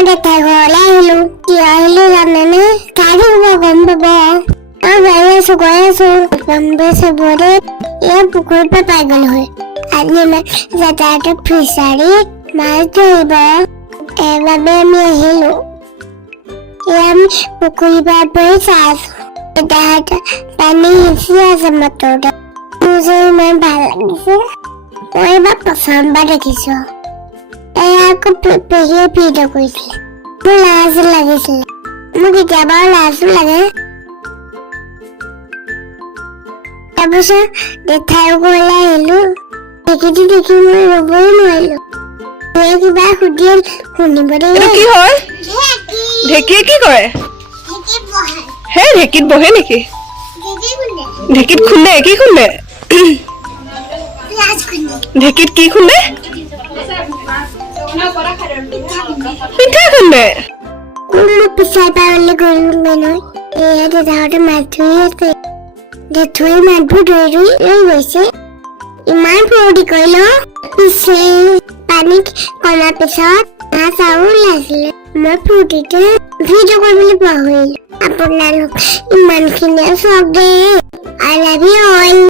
মই দেখাই ঘৰলৈ আহিলো কিয় আহিলো জানেনে কালি গম পাব গৈ আছো গম পাইছে বৰে এই পুখুৰীৰ পৰা পাই গ'লো হয় আজি যাতায়াতৰ ফিচাৰীত মাছ ধৰিব এইবাবে আমি আহিলো আমি পুখুৰীৰ পৰা পৰি চাই আছো পানী সিঁচি আছে মটৰতে মোৰ যে ইমান ভাল লাগিছে মই এবাৰ প্ৰথমবাৰ দেখিছো আকৌ পেহীয়ে ভিডিঅ' কৰিছিলে মোৰ লাজ লাগিছিলে মোক কেতিয়াবা লাজো লাগে তাৰপিছত দেখাই ঘৰলৈ আহিলো দেখি মই ৰ'বই নোৱাৰিলো কিবা শুনিব কি হয় ঢেঁকীয়ে কি কৰে হে ঢেঁকীত বহে নেকি ঢেঁকীত খুন্দে কি খুন্দে ঢেঁকীত কি খুন্দে পিঠা খুন্দে পিছাই পাৰলৈ গ'লো নহয় এয়া দেউতাহঁতে মাছ ধৰি আছে ধৰি মাছবোৰ ধৰি গৈছে ইমান ফূৰ্তি কৰিলো পিছে পানীত কমাৰ পিছত মাছ আৰু ওলাইছিলে মই ফূৰ্তিতে ভিডিঅ' কৰিবলৈ পাহৰিলো আপোনালোক ইমানখিনিয়ে চাওক দেই I love you all.